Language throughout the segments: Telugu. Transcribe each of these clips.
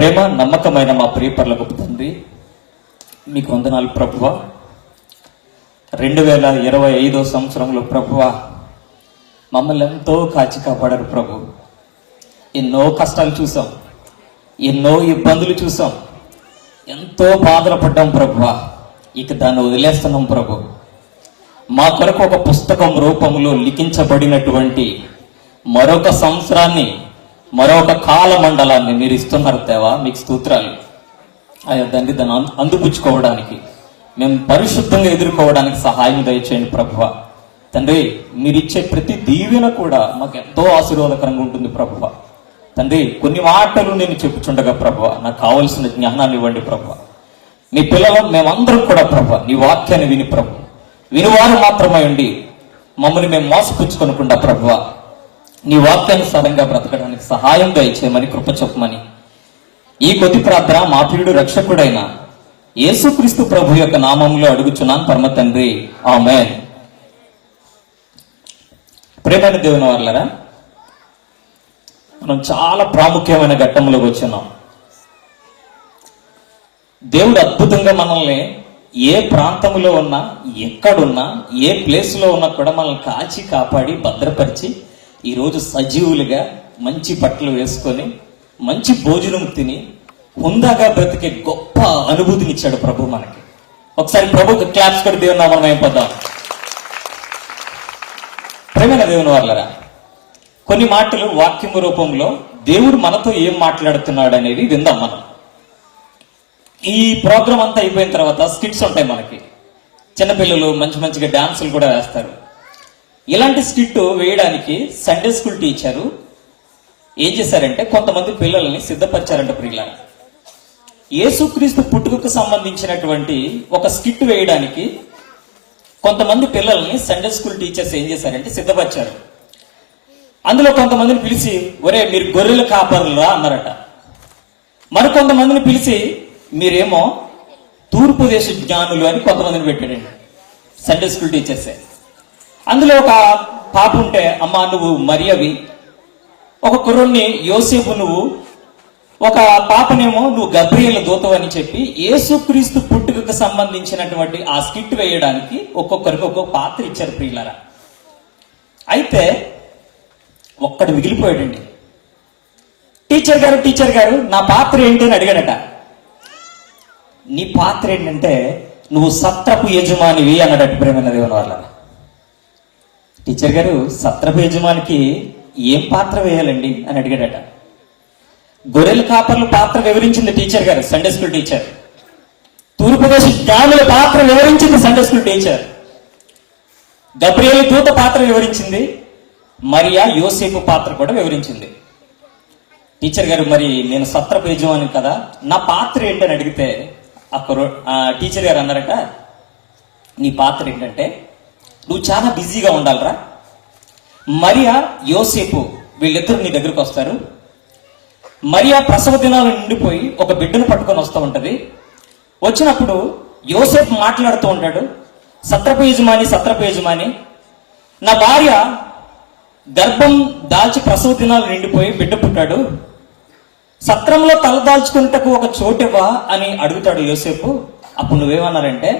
ప్రేమ నమ్మకమైన మా ప్రియపరలోకపు తండ్రి, మీకు వందనాలు ప్రభువా. 2025 సంవత్సరంలో ప్రభువా మమ్మల్ని ఎంతో కాచి కాపాడారు ప్రభు. ఎన్నో కష్టాలు చూసాం, ఎన్నో ఇబ్బందులు చూసాం, ఎంతో బాధలు పడ్డాం ప్రభువా. ఇక దాన్ని వదిలేస్తున్నాం ప్రభు. మా కొరకు ఒక పుస్తకం రూపంలో లిఖించబడినటువంటి మరొక సంవత్సరాన్ని, మరొక కాల మండలాన్ని మీరు ఇస్తున్నారు దేవా. మీకు స్తోత్రాలు అయ్యా తండ్రి. దాన్ని అందిపుచ్చుకోవడానికి, మేము పరిశుద్ధంగా ఎదుర్కోవడానికి సహాయం దయచేయండి ప్రభువ. తండ్రి, మీరిచ్చే ప్రతి దీవెన కూడా మాకు ఎంతో ఆశీర్వాదకరంగా ఉంటుంది ప్రభువ. తండ్రి, కొన్ని మాటలు నేను చెప్పుచుండగా ప్రభువ, నాకు కావలసిన జ్ఞానాన్ని ఇవ్వండి ప్రభువ. మీ పిల్లలు మేమందరం కూడా ప్రభువ నీ వాక్యాన్ని విని ప్రభు, వినివారు మాత్రమే ఉండి మమ్మల్ని మేము మోసపుచ్చుకొనకుండా ప్రభువ నీ వాక్యానుసారంగా బ్రతకడానికి సహాయం దయచేయమని కృప చెప్పమని ఈ కొద్ది ప్రార్థన మా ప్రియుడు రక్షకుడైన యేసుక్రీస్తు ప్రభు యొక్క నామంలో అడుగుచున్నాను పరమ తండ్రి, ఆమేన్. ప్రేమైన దేవుని వారలారా, మనం చాలా ప్రాముఖ్యమైన ఘట్టంలోకి వచ్చున్నాం. దేవుడు అద్భుతంగా మనల్ని ఏ ప్రాంతంలో ఉన్నా, ఎక్కడున్నా, ఏ ప్లేస్లో ఉన్నా కూడా మనల్ని కాచి కాపాడి భద్రపరిచి ఈరోజు సజీవులుగా మంచి బట్టలు వేసుకొని మంచి భోజనం తిని హుందాగా బ్రతికే గొప్ప అనుభూతిని ఇచ్చాడు ప్రభు మనకి. ఒకసారి ప్రభుకి క్లాప్స్ కొట్టి దేవుని నామమున మహిమపడదాం. ప్రేమైన దేవుని వారలారా, కొన్ని మాటలు వాక్యం రూపంలో దేవుడు మనతో ఏం మాట్లాడుతున్నాడు అనేది విందాం మనం. ఈ ప్రోగ్రామ్ అంతా అయిపోయిన తర్వాత స్కిట్స్ ఉంటాయి మనకి. చిన్నపిల్లలు మంచిగా డాన్సులు కూడా వేస్తారు. ఇలాంటి స్కిట్ వేయడానికి సండే స్కూల్ టీచరు ఏం చేశారంటే కొంతమంది పిల్లల్ని సిద్ధపరిచారంట. ప్రియులారా, యేసుక్రీస్తు పుట్టుకకు సంబంధించినటువంటి ఒక స్కిట్ వేయడానికి కొంతమంది పిల్లల్ని సండే స్కూల్ టీచర్స్ ఏం చేశారంటే సిద్ధపరిచారు. అందులో కొంతమందిని పిలిచి, ఒరే మీరు గొర్రెల కాపరులురా అన్నారట. మరికొంతమందిని పిలిచి, మీరేమో తూర్పు దేశ జ్ఞానులు అని కొంతమందిని పెట్టాడండి సండే స్కూల్ టీచర్సే. అందులో ఒక పాప ఉంటే, అమ్మా నువ్వు మరియవి, ఒక కుర్రుణ్ణి యోసేపు నువ్వు, ఒక పాపనేమో నువ్వు గబ్రియేల దూతవు అని చెప్పి యేసుక్రీస్తు పుట్టుకకు సంబంధించినటువంటి ఆ స్కిట్ వేయడానికి ఒక్కొక్కరికి ఒక్కొక్క పాత్ర ఇచ్చారు ప్రియులారా. అయితే ఒక్కడు మిగిలిపోయాడండి. టీచర్ గారు నా పాత్ర ఏంటి అని అడిగాడట. నీ పాత్ర ఏంటంటే నువ్వు సత్రపు యజమానివి అన్నాడట. ప్రేమైన దేవుని వల్ల టీచర్ గారు సత్రపు యజమానికి ఏం పాత్ర వేయాలండి అని అడిగాడట. గొర్రెల కాపర్ల పాత్ర వివరించింది టీచర్ గారు, సండే స్కూల్ టీచర్. తూర్పుదేశ జ్ఞానుల పాత్ర వివరించింది సండే స్కూల్ టీచర్. గబ్రియేలు దూత పాత్ర వివరించింది. మరియా యోసేపు పాత్ర కూడా వివరించింది. టీచర్ గారు, మరి నేను సత్రపు యజమాని కదా, నా పాత్ర ఏంటని అడిగితే టీచర్ గారు అన్నారట, నీ పాత్ర ఏంటంటే నువ్వు చాలా బిజీగా ఉండాలరా. మరియా యోసేపు వీళ్ళిద్దరు నీ దగ్గరకు వస్తారు. మరియా ప్రసవ దినాలు నిండిపోయి ఒక బిడ్డను పట్టుకొని వస్తూ ఉంటది. వచ్చినప్పుడు యోసేపు మాట్లాడుతూ ఉంటాడు, సత్రపు యజమాని, నా భార్య గర్భం దాల్చి ప్రసవ దినాలు నిండిపోయి బిడ్డ పుట్టాడు, సత్రంలో తలదాల్చుకుంటకు ఒక చోటివ్వా అని అడుగుతాడు యోసేపు. అప్పుడు నువ్వేమన్నారంటే,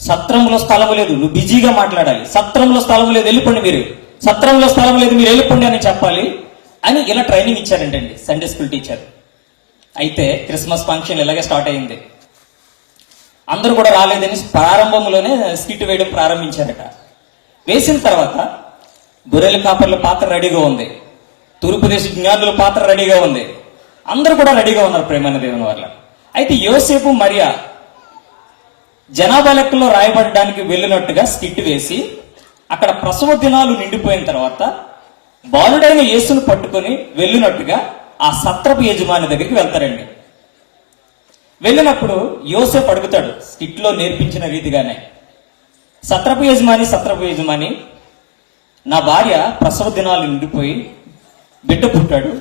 సత్రంలో స్థలం లేదు, నువ్వు బిజీగా మాట్లాడాలి, సత్రంలో స్థలం లేదు, వెళ్ళిపోండి మీరు, సత్రంలో స్థలం లేదు, మీరు వెళ్ళిపోండి అని చెప్పాలి అని ఇలా ట్రైనింగ్ ఇచ్చారంటండి సండే స్కూల్ టీచర్. అయితే క్రిస్మస్ ఫంక్షన్ ఇలాగే స్టార్ట్ అయింది. అందరూ కూడా రాలేదని ప్రారంభంలోనే స్కిట్ వేయడం ప్రారంభించారట. వేసిన తర్వాత గొర్రెల కాపర్ల పాత్ర రెడీగా ఉంది, తూర్పు దేశ జ్ఞానుల పాత్ర రెడీగా ఉంది, అందరూ కూడా రెడీగా ఉన్నారు ప్రేమైన దేవుని వల్ల. అయితే యోసేపు మరియా జనాభా లెక్కలో రాయబడడానికి వెళ్ళినట్టుగా స్కిట్ వేసి అక్కడ ప్రసవ దినాలు నిండిపోయిన తర్వాత బాలుడైన యేసును పట్టుకొని వెళ్ళినట్టుగా ఆ సత్రపు యజమాని దగ్గరికి వెళ్తారండి. వెళ్ళినప్పుడు యోసేపు అడుగుతాడు స్కిట్ లో నేర్పించిన రీతిగానే, సత్రపు యజమాని, నా భార్య ప్రసవ దినాలు నిండిపోయి బిడ్డ పుట్టాడు,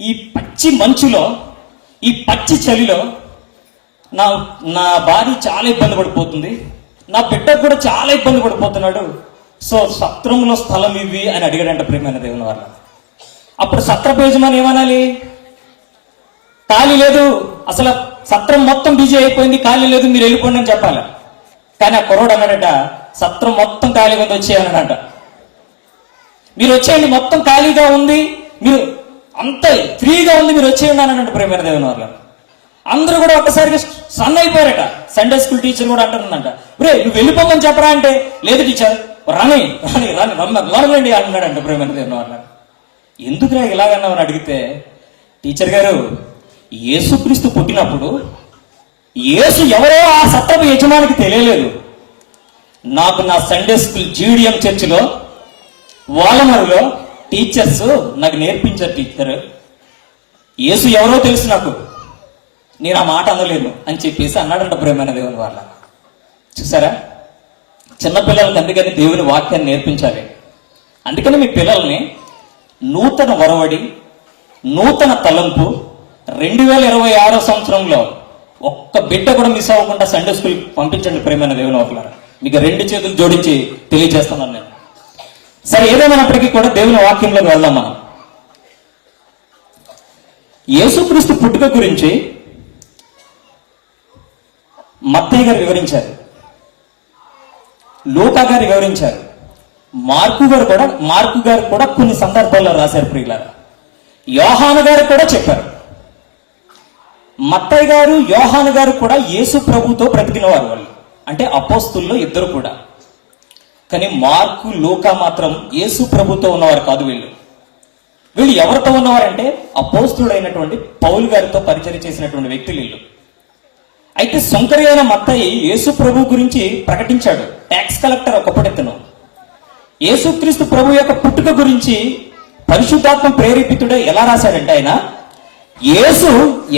ఈ పచ్చి మంచులో, ఈ పచ్చి చలిలో నా భార్య చాలా ఇబ్బంది పడిపోతుంది, నా బిడ్డకు కూడా చాలా ఇబ్బంది పడిపోతున్నాడు, సో సత్రంలో స్థలం ఇవి అని అడిగాడంట ప్రేమైన దేవుని వల్ల. అప్పుడు సత్రపు యజమాని ఏమనాలి? ఖాళీ లేదు, అసలు సత్రం మొత్తం బిజీ అయిపోయింది, ఖాళీ లేదు, మీరు వెళ్ళిపోండి అని చెప్పాలి. కానీ ఆ కుర్రోడు అన్నాడట, సత్రం మొత్తం ఖాళీగా ఉంది, వచ్చేయన్నాడట. మీరు వచ్చేయండి, మొత్తం ఖాళీగా ఉంది, మీరు అంత ఫ్రీగా ఉంది, మీరు వచ్చేయండి అన్నాడంట ప్రేమైన దేవుని వాళ్ళు. అందరూ కూడా ఒక్కసారిగా సన్ అయిపోయారట. సండే స్కూల్ టీచర్ కూడా అంటుందంట, రే నువ్వు వెళ్ళిపోమని చెప్పరా అంటే, లేదు టీచర్ రాని రాని రాని రమ్మరండి అన్నాడంట ప్రేమైన దేవుని వాళ్ళ. ఎందుకురా ఇలాగన్నామని అడిగితే, టీచర్ గారు యేసుక్రీస్తు పుట్టినప్పుడు యేసు ఎవరో ఆ సత్రపు యజమానికి తెలియలేదు. నాకు నా సండే స్కూల్ జీడిఎం చర్చిలో వాలమరులో టీచర్స్ నాకు నేర్పించారు. టీచర్ యేసు ఎవరో తెలుసు నాకు, నేను ఆ మాట అనలేను అని చెప్పేసి అన్నాడంట ప్రేమైన దేవుని వాళ్ళ. చూసారా, చిన్నపిల్లలకి అందుకని దేవుని వాక్యాన్ని నేర్పించాలి. అందుకని మీ పిల్లల్ని నూతన వరవడి, నూతన తలంపు 2026 సంవత్సరంలో ఒక్క బిడ్డ కూడా మిస్ అవ్వకుండా సండే స్కూల్ పంపించండి ప్రేమైన దేవుని వాళ్ళ. మీకు 2 చేతులు జోడించి తెలియజేస్తున్నాను నేను. సరే, ఏదేమైనప్పటికీ కూడా దేవుని వాక్యంలోకి వెళ్దాం మనం. యేసుక్రీస్తు పుట్టుక గురించి మత్తయి గారు వివరించారు, లూకా గారు వివరించారు, మార్కు గారు కూడా కొన్ని సందర్భాల్లో రాశారు ప్రియులారా. యోహాను గారు కూడా చెప్పారు. మత్తయి గారు, యోహాను గారు కూడా యేసు ప్రభుతో బ్రతికిన వారు, వాళ్ళు అంటే అపోస్తుల్లో ఇద్దరు కూడా. కానీ మార్కు, లూకా మాత్రం యేసు ప్రభుతో ఉన్నవారు కాదు. వీళ్ళు ఎవరితో ఉన్నవారంటే అపోస్తుడైనటువంటి పౌలు గారితో పరిచయం చేసినటువంటి వ్యక్తులు వీళ్ళు. అయితే సొంకరి అయిన మత్తయి యేసు ప్రభు గురించి ప్రకటించాడు. ట్యాక్స్ కలెక్టర్ ఒకప్పుడెత్తను. యేసుక్రీస్తు ప్రభు యొక్క పుట్టుక గురించి పరిశుద్ధాత్మ ప్రేరేపితుడే ఎలా రాశాడంటే, ఆయన యేసు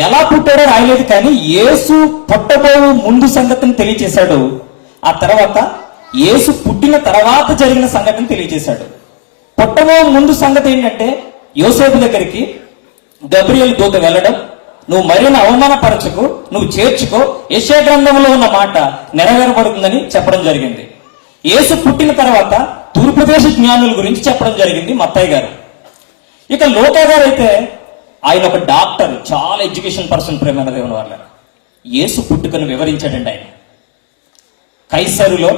ఎలా పుట్టాడో రాయలేదు, కానీ యేసు పుట్టబోవు ముందు సంగతిని తెలియజేశాడు. ఆ తర్వాత యేసు పుట్టిన తర్వాత జరిగిన సంగతిని తెలియజేశాడు. పుట్టబోవు ముందు సంగతి ఏంటంటే, యోసేపు దగ్గరికి గబ్రియల్ దూత వెళ్ళడం, నువ్వు మరిని అవమానపరచకు, నువ్వు చేర్చుకో, యెషయా గ్రంథంలో ఉన్న మాట నెరవేరబడుతుందని చెప్పడం జరిగింది. యేసు పుట్టిన తర్వాత తూర్పుదేశ జ్ఞానుల గురించి చెప్పడం జరిగింది మత్తయి గారు. ఇక లూకా గారు అయితే ఆయన ఒక డాక్టర్, చాలా ఎడ్యుకేషన్ పర్సన్ ప్రేమైన దేవుని వాళ్ళ. యేసు పుట్టుకను వివరించాడండి ఆయన. కైసరులో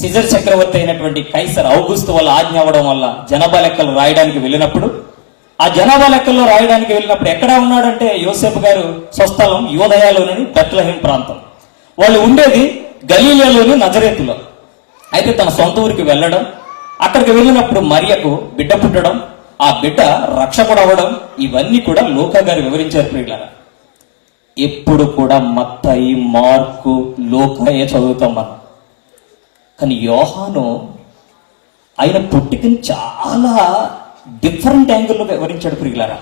సిజర్ చక్రవర్తి అయినటువంటి కైసర్ ఔగుస్తు వల్ల ఆజ్ఞ అవ్వడం వల్ల జనాభా లెక్కలు రాయడానికి వెళ్ళినప్పుడు, ఆ జనాభా లెక్కల్లో రాయడానికి వెళ్ళినప్పుడు ఎక్కడ ఉన్నాడంటే, యోసేపు గారు స్వస్థలం యూదయలోని బెత్లెహేం ప్రాంతం, వాళ్ళు ఉండేది గలీలియాలోని నజరేతులో. అయితే తన సొంత ఊరికి వెళ్ళడం, అక్కడికి వెళ్ళినప్పుడు మరియకు బిడ్డ పుట్టడం, ఆ బిడ్డ రక్షకుడు అవ్వడం, ఇవన్నీ కూడా లూకా గారు వివరించారు ప్రియులారా. ఎప్పుడు కూడా మత్తయి, మార్కు, లూకాయే చదువుతాం మనం. కానీ యోహాను ఆయన పుట్టుకని చాలా డిఫరెంట్ యాంగిల్లో వివరించాడు ప్రియులారా.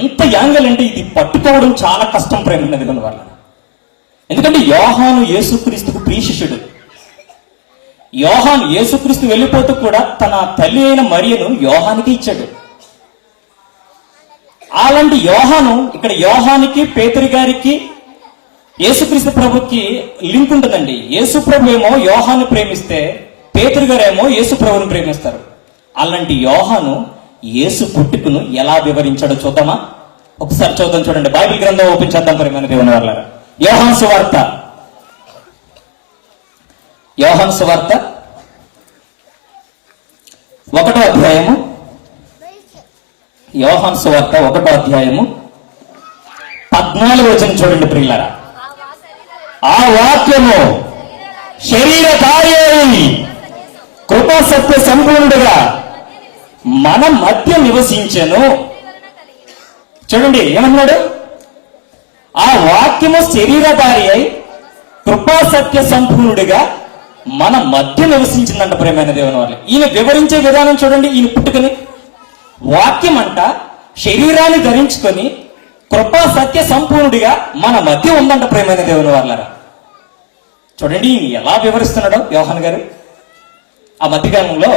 ఎంత యాంగిల్ అంటే ఇది పట్టుకోవడం చాలా కష్టం ప్రేమ విధానం వల్ల. ఎందుకంటే యోహాను యేసుక్రీస్తుకు ప్రియ శిష్యుడు. యోహాను యేసుక్రీస్తు వెళ్ళిపోతూ కూడా తన తల్లి అయిన మరియను యోహానికి ఇచ్చాడు. అలాంటి యోహాను, ఇక్కడ యోహానికి, పేతురు గారికి, యేసుక్రీస్తు ప్రభుకి లింక్ ఉంటుందండి. యేసు ప్రభు ఏమో యోహాను ప్రేమిస్తే, పేతురు గారేమో యేసు ప్రభుని ప్రేమిస్తారు. అలాంటి యోహాను యేసు పుట్టుకను ఎలా వివరించాడో చూద్దామా? ఒకసారి చూద్దాం. చూడండి, బైబిల్ గ్రంథం ఓపెన్ చేద్దాం ప్రేమైన దేవుని వాళ్ళారా. యోహాను సువార్త, యోహాను సువార్త 1వ అధ్యాయము, యోహాను సువార్త 1వ అధ్యాయము 14వ వచనం చూడండి ప్రియులారా. ఆ వాక్యము శరీరధారి అయి కృపా సత్య సంపూర్ణుడుగా మన మధ్య నివసించెను. చూడండి ఏమన్నాడు? ఆ వాక్యము శరీరధారి అయి కృపా సత్య సంపూర్ణుడిగా మన మధ్య నివసించిందంట ప్రేమైన దేవుని వాళ్ళు. ఈయన వివరించే విధానం చూడండి. ఈయన పుట్టుకని వాక్యం అంట శరీరాన్ని ధరించుకొని కృపా సత్య సంపూర్ణుడిగా మన మధ్య ఉందంట ప్రేమైన దేవుని వాళ్ళరా. చూడండి ఈయన ఎలా వివరిస్తున్నాడో యోహాను గారు. ఆ మధ్యకాలంలో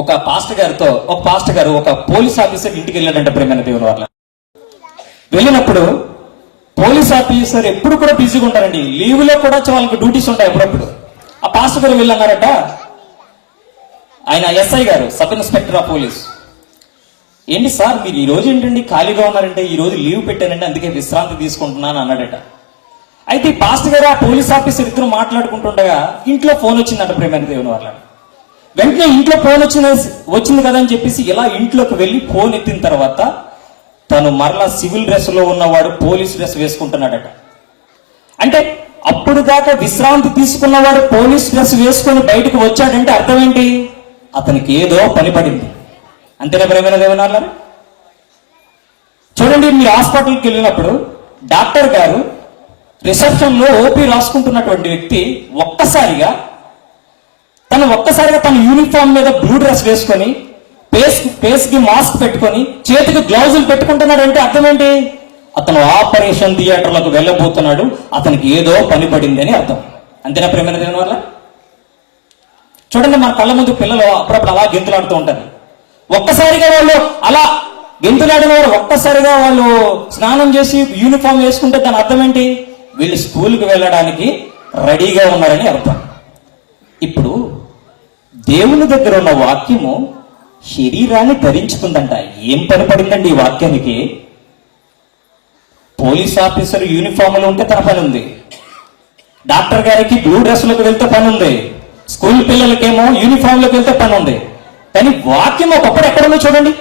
ఒక పాస్టర్ గారు ఒక పోలీస్ ఆఫీసర్ ఇంటికి వెళ్ళాడంట ప్రేమైన దేవుని వాళ్ళ. వెళ్ళినప్పుడు పోలీస్ ఆఫీసర్ ఎప్పుడు కూడా బిజీగా ఉంటారండి, లీవ్లో కూడా వాళ్ళకి డ్యూటీస్ ఉంటాయి అప్పుడప్పుడు. ఆ పాస్టర్ గారు వెళ్ళన్నారట, ఆయన ఎస్ఐ గారు, సబ్ ఇన్స్పెక్టర్ ఆఫ్ పోలీస్. ఏంటి సార్ మీరు ఈ రోజు ఏంటండి ఖాళీగా ఉన్నారంటే ఈ రోజు లీవ్ పెట్టానంటే అందుకే విశ్రాంతి తీసుకుంటున్నాను అన్నాడట. అయితే ఈ పాస్టర్ గారు ఆ పోలీస్ ఆఫీసర్ ఇద్దరు మాట్లాడుకుంటుండగా ఇంట్లో ఫోన్ వచ్చిందంట ప్రేమైన దేవుని వాళ్ళ. వెంటనే ఇంట్లో ఫోన్ వచ్చింది కదా అని చెప్పేసి ఇలా ఇంట్లోకి వెళ్ళి ఫోన్ ఎత్తిన తర్వాత తను మరలా సివిల్ డ్రెస్ లో ఉన్నవాడు పోలీస్ డ్రెస్ వేసుకుంటున్నాడట. అంటే అప్పుడు దాకా విశ్రాంతి తీసుకున్నవాడు పోలీస్ డ్రెస్ వేసుకొని బయటకు వచ్చాడంటే అర్థం ఏంటి? అతనికి ఏదో పని పడింది. అంతేనా ప్రేమైన దేవుని వాళ్ళ? చూడండి, మీరు హాస్పిటల్కి వెళ్ళినప్పుడు డాక్టర్ గారు రిసెప్షన్ లో ఓపీ రాసుకుంటున్నటువంటి వ్యక్తి ఒక్కసారిగా తన యూనిఫామ్ మీద బ్లూ డ్రెస్ వేసుకొని ఫేస్ కి మాస్క్ పెట్టుకొని చేతికి గ్లౌజులు పెట్టుకుంటున్నాడు. అర్థం ఏంటి? అతను ఆపరేషన్ థియేటర్లకు వెళ్ళబోతున్నాడు, అతనికి ఏదో పని పడింది అని అర్థం. అంతేనా ప్రేమైన దేవుని వల్ల? చూడండి, మన కళ్ళ ముందు పిల్లలు అప్పుడప్పుడు అలా గెంతులాడుతూ ఉంటారు. ఒక్కసారిగా వాళ్ళు అలా గెంతులాడిన వారు ఒక్కసారిగా వాళ్ళు స్నానం చేసి యూనిఫామ్ వేసుకుంటే దాని అర్థం ఏంటి? వీళ్ళు స్కూల్కి వెళ్ళడానికి రెడీగా ఉన్నారని అర్థం. ఇప్పుడు దేవుని దగ్గర ఉన్న వాక్యము శరీరాన్ని ధరించుకుందంట. ఏం పని పడిందండి ఈ వాక్యానికి? పోలీస్ ఆఫీసర్ యూనిఫామ్ లో ఉంటే తన పని ఉంది, డాక్టర్ గారికి బ్లూ డ్రెస్ లోకి వెళ్తే పని ఉంది, స్కూల్ పిల్లలకేమో యూనిఫామ్ లోకి వెళ్తే పని ఉంది. కానీ వాక్యం ఒకప్పుడు ఎక్కడుందో చూడండి.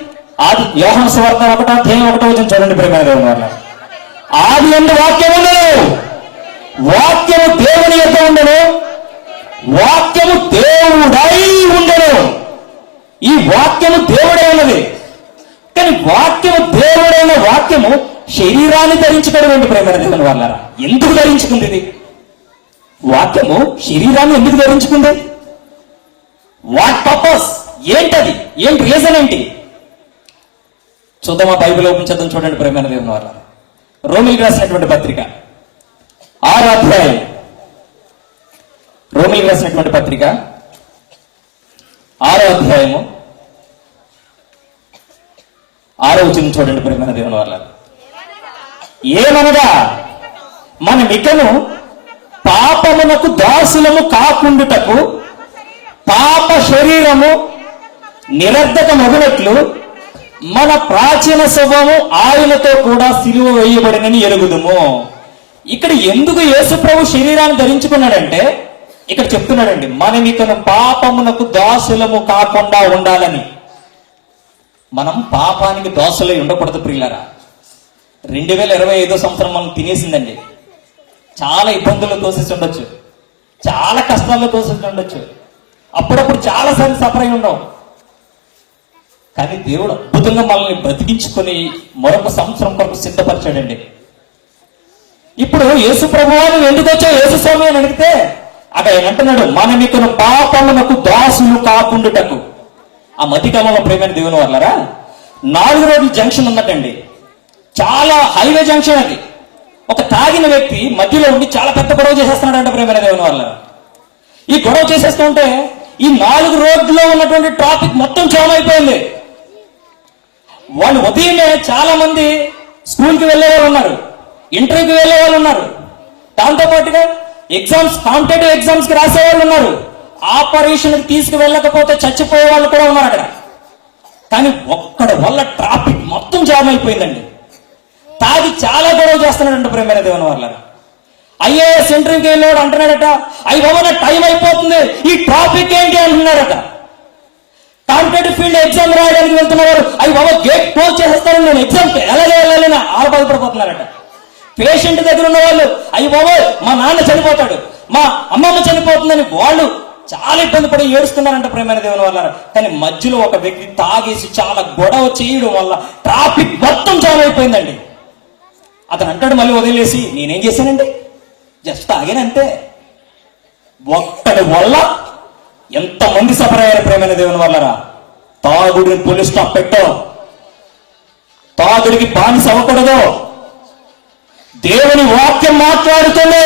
ఆది యోహాను సువార్త 1:1 చూడండి ప్రేమైన దేవుని వల్ల. ఆది యందు వాక్యం ఉండను, వాక్యము దేవుని యొక్క ఉండను, వాక్యము దేవుడై ఉండను. ఈ వాక్యము దేవుడే ఉన్నది. కానీ వాక్యము దేవుడైన వాక్యము శరీరాన్ని ధరించుకోవడం ప్రేమైన దేవుని వల్ల. ఎందుకు ధరించుకుంది ఇది? వాక్యము శరీరాన్ని ఎందుకు ధరించుకుంది? What purpose? ఏంటది? ఏంటి రీజన్ ఏంటి? చూద్దామా, బైబిల్ ఓపెన్ చేద్దాం. చూడండి ప్రేమైన దేవుని వల్ల. రోమిలికి రాసినటువంటి పత్రిక 6వ అధ్యాయం. రోమిలికి రాసినటువంటి పత్రిక 6వ అధ్యాయము 6వ వచనం చూడండి ప్రేమైన దేవుని వల్ల. ఏమనగా మనమికను పాపమునకు దాసులము కాకుండుటకు పాప శరీరము నిరర్ధకమగునట్లు మన ప్రాచీన స్వభావము ఆయనతో కూడా సిలువ వేయబడినని ఎరుగుదుము. ఇక్కడ ఎందుకు యేసుప్రభు శరీరాన్ని ధరించుకున్నాడంటే ఇక్కడ చెప్తున్నాడండి, మనమికను పాపమునకు దాసులము కాకుండా ఉండాలని. మనం పాపానికి దాసులై ఉండకూడదు ప్రియులారా. 2025 సంవత్సరం మనం తినేసిందండి. చాలా ఇబ్బందులు తోసేసి ఉండొచ్చు, చాలా కష్టాల్లో తోసేసి ఉండొచ్చు, అప్పుడప్పుడు చాలాసార్లు సఫర్ అయి ఉండవు. కానీ దేవుడు అద్భుతంగా మనల్ని బ్రతికించుకొని మరొక సంవత్సరం కొరకు సిద్ధపరిచాడండి. ఇప్పుడు యేసు ప్రభువాను ఎందుకు వచ్చావు యేసు స్వామి అని అడిగితే అక్కడ ఏమంటున్నాడు, మనం ఇక్కడ పాపమునకు దాసులు కాకుండాటకు. ఆ మధ్యకాలంలో ప్రేమైన దేవుని వాళ్ళరా 4 రోడ్ల జంక్షన్ ఉన్నట్టండి. చాలా హైవే జంక్షన్ అది. ఒక తాగిన వ్యక్తి మధ్యలో ఉండి చాలా పెద్ద గొడవ చేసేస్తున్నాడంట ప్రేమైన దేవుని వాళ్ళ. ఈ గొడవ చేసేస్తుంటే ఈ 4 రోడ్లో ఉన్నటువంటి ట్రాఫిక్ మొత్తం జామ్ అయిపోయింది. వాళ్ళు ఉదయమే చాలా మంది స్కూల్కి వెళ్ళే వాళ్ళు ఉన్నారు, ఇంటర్వ్యూకి వెళ్ళే వాళ్ళు ఉన్నారు, దాంతో పాటుగా ఎగ్జామ్స్ కాంపిటేటివ్ ఎగ్జామ్స్ కి రాసే వాళ్ళు ఉన్నారు, ఆపరేషన్ తీసుకు వెళ్ళకపోతే చచ్చిపోయే వాళ్ళు కూడా ఉన్నారు అక్కడ. కానీ ఒక్కడ వల్ల ట్రాఫిక్ మొత్తం జామ్ అయిపోయిందండి. తాగి చాలా గొడవ చేస్తున్నాడంట ప్రేమైన దేవుని వాళ్ళ. ఐఏఎస్ ఇంటర్వ్యూకి వెళ్ళాడు అంటున్నాడట, అయ్యి బాబా నా టైం అయిపోతుంది, ఈ ట్రాఫిక్ ఏంటి అంటున్నాడట. కాంపిటేటివ్ ఫీల్డ్ ఎగ్జామ్ రాయడానికి వెళ్తున్నవారు అయ్యి బాబా గేట్ క్లోజ్ చేసేస్తారు, నేను ఎగ్జామ్కి వెళ్ళాలని ఆరు బాధపడిపోతున్నారట. పేషెంట్ దగ్గర ఉన్న వాళ్ళు అయ్యి బాబా మా నాన్న చనిపోతాడు, మా అమ్మమ్మ చనిపోతుందని వాళ్ళు చాలా ఇబ్బంది పడి ఏడుస్తున్నారంట ప్రేమైన దేవుని వల్ల. కానీ మధ్యలో ఒక వ్యక్తి తాగేసి చాలా గొడవ చేయడం వల్ల ట్రాఫిక్ మొత్తం జామ్ అయిపోయిందండి. అతను అంటాడు మళ్ళీ వదిలేసి, నేనేం చేశానండి, జస్ట్ తాగానంతే. ఒక్కడి వల్ల ఎంతమంది సఫర్ అయ్యారు ప్రేమైన దేవుని వల్లరా. తాగుడిని పోలీస్ స్టాప్ పెట్టో, తాగుడికి బానిస అవ్వకూడదు. దేవుని వాక్యం మాట్లాడుతుంది.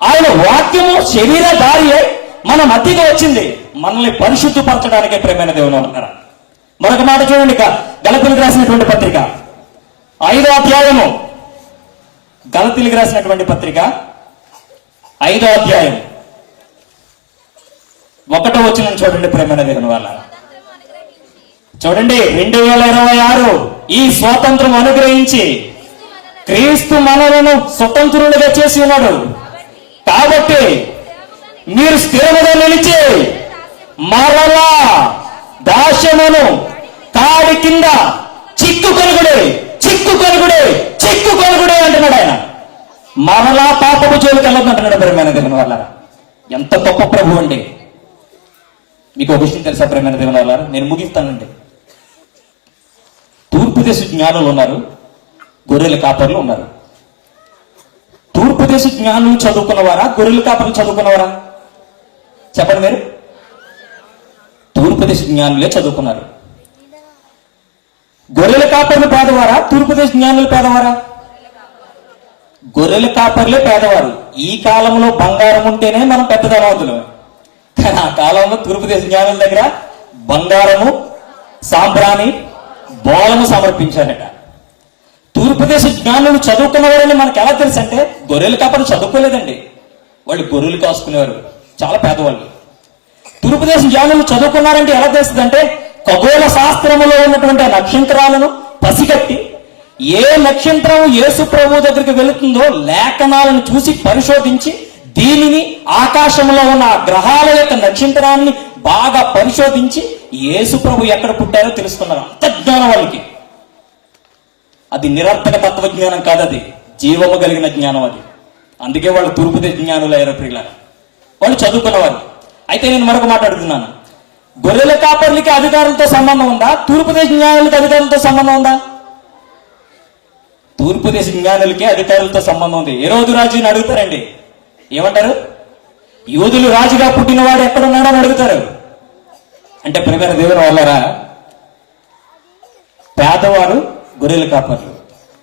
ఆయన వాక్యము శరీరధారి మన మధ్యగా వచ్చింది, మనల్ని పరిశుద్ధపరచడానికే ప్రేమైన దేవుని వల్లరా. మరొక మాట చూడండి, గలతీయులకు రాసినటువంటి పత్రిక 5వ అధ్యాయము. గలతీయులకు రాసినటువంటి పత్రిక 5వ అధ్యాయం 1వ వచనం చూడండి ప్రేమైన దేవుని వల్ల. చూడండి, 2026 ఈ స్వాతంత్రం అనుగ్రహించి క్రీస్తు మనలను స్వతంత్రులుగా చేసి ఉన్నాడు. కాబట్టి మీరు స్థిరముగా నిలిచి మరలా దాస్యమును కాడి కింద చిక్కుకొనుగుడే అంటున్నాడు ఆయన. మరలా పాపపు జోలికి వెళ్ళొద్దు అంటున్నాడు ప్రియమైన దేవుని వల్ల. ఎంత గొప్ప ప్రభు అండి. మీకు ఒక విషయం తెలుసా ప్రియమైన దేవుని వల్ల? నేను ముగిస్తానండి. తూర్పు దేశ జ్ఞానులు ఉన్నారు, గొర్రెల కాపర్లు ఉన్నారు. తూర్పు దేశ జ్ఞానులు చదువుకున్నవారా, గొర్రెల కాపర్లు చదువుకున్నవారా? చెప్పండి మీరు. తూర్పు దేశ జ్ఞానులే చదువుకున్నారు. గొర్రెల కాపర్లు పేదవారా, తూర్పు దేశ జ్ఞానులు పేదవారా? గొర్రెల కాపర్లే పేదవారు. ఈ కాలంలో బంగారం ఉంటేనే మనం పెద్ద ధనవంతులు. కానీ ఆ కాలంలో తూర్పు దేశ జ్ఞానుల దగ్గర బంగారము, సాంబ్రాణి, బోలము సమర్పించారట. తూర్పు దేశ జ్ఞానులు చదువుకున్నవారని మనకు ఎలా తెలుసు అంటే, గొర్రెల కాపర్లు చదువుకోలేదండి, వాళ్ళు గొర్రెలు కాసుకునేవారు, చాలా పేదవాళ్ళు. తూర్పు దేశ జ్ఞానులు చదువుకున్నారంటే ఎలా తెలుస్తుంది అంటే, ఖగోళ శాస్త్రములో ఉన్నటువంటి నక్షత్రాలను పసిగట్టి ఏ నక్షత్రం యేసు ప్రభు దగ్గరికి వెళుతుందో లేఖనాలను చూసి పరిశోధించి దీనిని ఆకాశంలో ఉన్న గ్రహాల యొక్క నక్షత్రాన్ని బాగా పరిశోధించి యేసు ప్రభు ఎక్కడ పుట్టారో తెలుసుకున్నారు. అంత జ్ఞానం వాళ్ళకి. అది నిరర్థక తత్వజ్ఞానం కాదు, అది జీవము కలిగిన జ్ఞానం. అది అందుకే వాళ్ళు తూర్పు దేశ జ్ఞానులు అయ్యారు ప్రియుల. వాళ్ళు చదువుకున్నవారు. అయితే నేను మరొక మాట్లాడుతున్నాను, గొర్రెల కాపర్లకి అధికారులతో సంబంధం ఉందా, తూర్పు దేశ జ్ఞానులకి అధికారులతో సంబంధం ఉందా? తూర్పు దేశ జ్ఞానులకి అధికారులతో సంబంధం ఉంది. హేరోదు రాజుని అడుగుతారండి, ఏమంటారు? యూదులు రాజుగా పుట్టినవాడు ఎక్కడున్నాడో అని అడుగుతారు. అంటే ప్రియమైన దేవుని వాళ్ళరా, పేదవారు గొర్రెల కాపర్లు,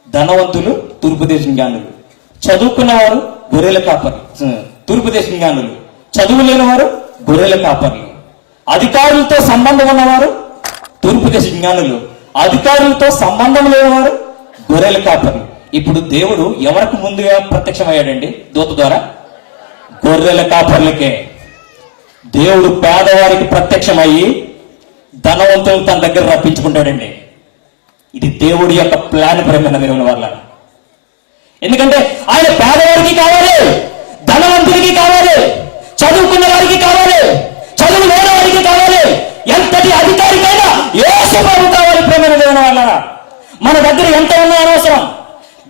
ధనవంతులు తూర్పు దేశ జ్ఞానులు, చదువుకున్నవారు గొర్రెల కాపర్లు తూర్పు దేశ జ్ఞానులు, చదువు లేనివారు గొర్రెల కాపర్లు. అధికారులతో సంబంధం ఉన్నవారు తూర్పు దేశ జ్ఞానులు, అధికారులతో సంబంధం లేనివారు గొర్రెల కాపర్లు. ఇప్పుడు దేవుడు ఎవరికి ముందుగా ప్రత్యక్షమయ్యాడండి? దూత ద్వారా గొర్రెల కాపర్లకే. దేవుడు పేదవారికి ప్రత్యక్షమయ్యి ధనవంతులు తన దగ్గర రప్పించుకుంటాడండి. ఇది దేవుడి యొక్క ప్లాన్ ప్రేమైన దేవుని వల్ల. ఎందుకంటే ఆయన పేదవారికి కావాలి, ధనవంతుడికి కావాలి, చదువుకున్న వారికి కావాలి, చదువు లేని వారికి కావాలి, ఎంతటి అధికారికైనా యేసు ప్రభు కావాలి ప్రేమైన దేవుని వల్ల. మన దగ్గర ఎంత ఉన్నా అనవసరం.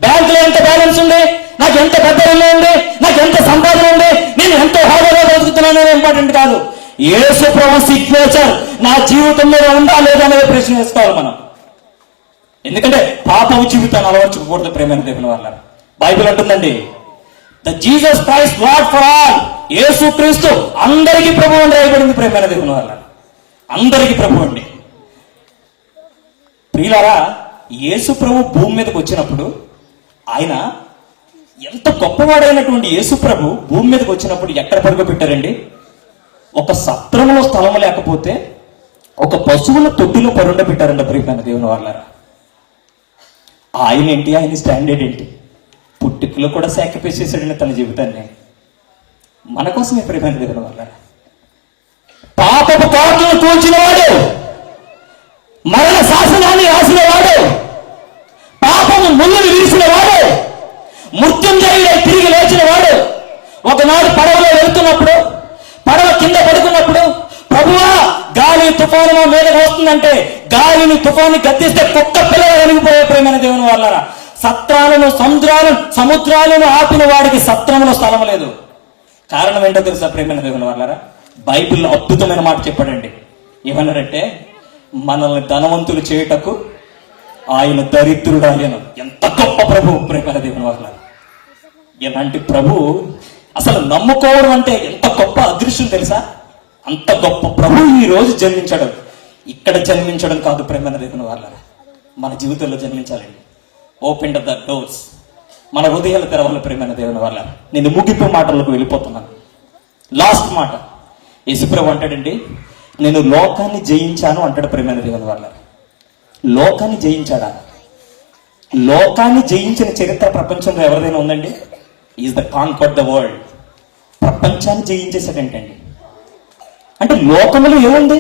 బ్యాంకులో ఎంత బ్యాలెన్స్ ఉంది, నాకు ఎంత పెద్ద ఇల్లు ఉంది, నాకు ఎంత సంపాదన ఉంది, నేను ఎంతో హోదాలో బతుకుతున్నాను అనేది ఇంపార్టెంట్ కాదు. యేసు ప్రభు సిగ్నేచర్ నా జీవితం మీద ఉందా లేదా అనేది ప్రశ్న వేసుకోవాలి మనం. ఎందుకంటే పాపం జీవితాన్ని అలవర్చుకోకూడదు ప్రేమైన దేవుని వల్ల. బైబిల్ అంటుందండి, the Jesus Christ lord for all. Yesu Kristu అందరికీ ప్రభు అని రాయబడింది ప్రేమైన దేవుని వల్ల. అందరికీ ప్రభు అండి. ప్రియులారా, యేసు ప్రభు భూమి మీదకి వచ్చినప్పుడు ఆయన ఎంత గొప్పవాడైనటువంటి యేసు ప్రభు భూమి మీదకి వచ్చినప్పుడు ఎక్కడ పరుగు పెట్టారండి? ఒక సత్రంలో స్థలం లేకపోతే ఒక పశువుల తొట్టిలో పరుండ పెట్టారంట ప్రియమైన దేవుని వాళ్ళారా. ఆయన ఏంటి, ఆయన స్టాండర్డ్ ఏంటి? పుట్టుకలో కూడా సాక్రిఫైస్ చేశాడండి తన జీవితాన్ని మన కోసమే ప్రియమైన దేవుని వాళ్ళారా. పాపపు కోటలను కూల్చినవాడు, మరణ శాసనాన్ని రాసిన వాడు, పాపము ముళ్ళును విరిసిన వాడు, మృత్యుంజయుడై తిరిగి లేచిన వాడు, ఒకనాడు పడవలో వెళ్తున్నప్పుడు పడవ కింద పడుకున్నప్పుడు, ప్రభువా గాలి తుఫాను మా మీదకి వస్తుందంటే గాలిని తుఫాను గద్దిస్తే కుక్క పిల్లలు వెలిగిపోయే ప్రేమైన దేవుని వాళ్ళారా. సముద్రాలను ఆపిన వాడికి సత్రంలో స్థలం లేదు. కారణం ఏంటో తెలుసా ప్రేమైన దేవుని వాళ్ళారా? బైబిల్లో అద్భుతమైన మాట చెప్పాడండి. ఏమన్నారంటే, మనల్ని ధనవంతులు చేయుటకు ఆయన దరిద్రుడు అయ్యను. ఎంత గొప్ప ప్రభు ప్రేమైన దేవుని వాళ్ళ. ఇలాంటి ప్రభు అసలు నమ్ముకోవడం అంటే ఎంత గొప్ప అదృష్టం తెలుసా? అంత గొప్ప ప్రభు ఈ రోజు జన్మించడం, ఇక్కడ జన్మించడం కాదు ప్రేమైన దేవుని వాళ్ళ, మన జీవితంలో జన్మించాలండి. ఓపెన్ ద డోర్స్, మన హృదయాలు తెరవాలి ప్రేమైన దేవుని వాళ్ళ. నేను ముగింపు మాటలకు వెళ్ళిపోతున్నాను. లాస్ట్ మాట, యేసుప్రభు అంటాడండి, నేను లోకాన్ని జయించాను అంటాడు ప్రేమైన దేవుని వాళ్ళ. లోకాన్ని జయించాడా? లోకాన్ని జయించిన చరిత్ర ప్రపంచంలో ఎవరిదైనా ఉందండి? Is the conquered the world. ప్రపంచాన్ని జయించేసాడంటండి. అంటే లోకములో ఏముంది?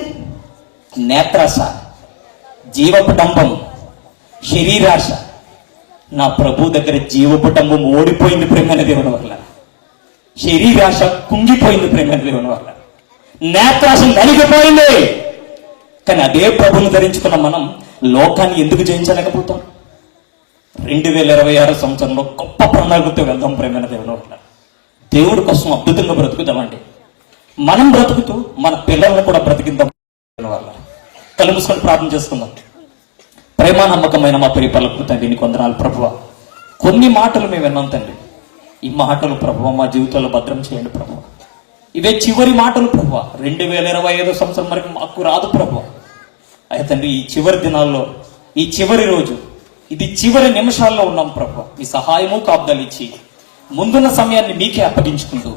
నేత్రాస, జీవపటంబం, శరీరాశ. నా ప్రభు దగ్గర జీవపటంబం ఓడిపోయింది ప్రేమైన దేవుని వల్ల. శరీరాశ కుంగిపోయింది ప్రేమైన దేవుని వల్ల. నేత్రాశ నలిగిపోయింది. కానీ అదే ప్రభువుని ధరించుకున్న మనం లోకాన్ని ఎందుకు జయించలేకపోతాం? 2026 సంవత్సరంలో గొప్ప ప్రణాళికతో వెళ్దాం ప్రేమైన దేవుని వల్ల. దేవుడి కోసం అద్భుతంగా బ్రతుకుదామండి. మనం బ్రతుకుతూ మన పిల్లలను కూడా బ్రతికిద్దాం వల్ల. కళ్ళు మూసుకొని ప్రార్థన చేసుకుందాం. ప్రేమ నమ్మకమైన మా పరిపాలకుడు తండ్రి, నీకు వందనాలు ప్రభువా. కొన్ని మాటలు మేము విన్నాం తండ్రి. ఈ మాటలు ప్రభువా మా జీవితంలో భద్రం చేయండి ప్రభువా. ఇవే చివరి మాటలు ప్రభువా. 2025 సంవత్సరం వరకు మాకు రాదు ప్రభువా. అయితే తండ్రి, ఈ చివరి దినాల్లో, ఈ చివరి రోజు, ఇది చివరి నిమిషాల్లో ఉన్నాం ప్రభువా. మీ సహాయము కాపుదలు ఇచ్చి ముందున్న సమయాన్ని మీకే అప్పగించుకుంటూ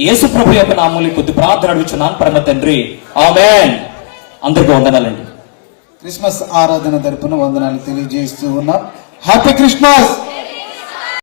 యేసు ప్రభు యొక్క నామములో కొద్ది ప్రార్థన అడుగుచున్నాను పరమ తండ్రి, ఆమేన్. అందరికీ వందనాలండి. క్రిస్మస్ ఆరాధన తరపున వందనాలు తెలియజేస్తూ ఉన్నాం. Happy Christmas.